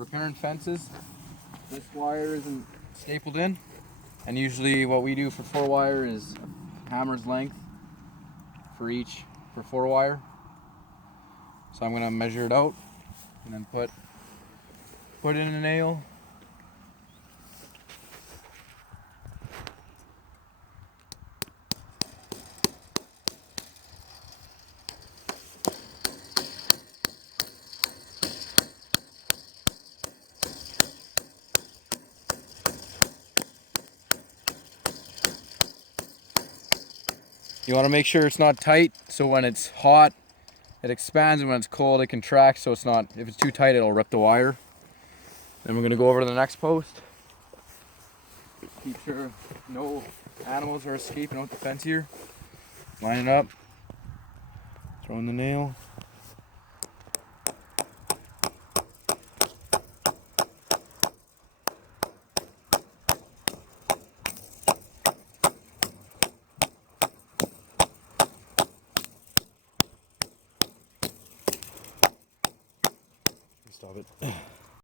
repairing fences, this wire isn't stapled in, and usually what we do for 4-wire is a hammer's length for 4-wire. So I'm gonna measure it out and then put in a nail. You want to make sure it's not tight, so when it's hot it expands, and when it's cold it contracts, so it's not, if it's too tight it'll rip the wire. Then we're going to go over to the next post. Keep sure no animals are escaping out the fence here. Line it up, throw in the nail. Stop it.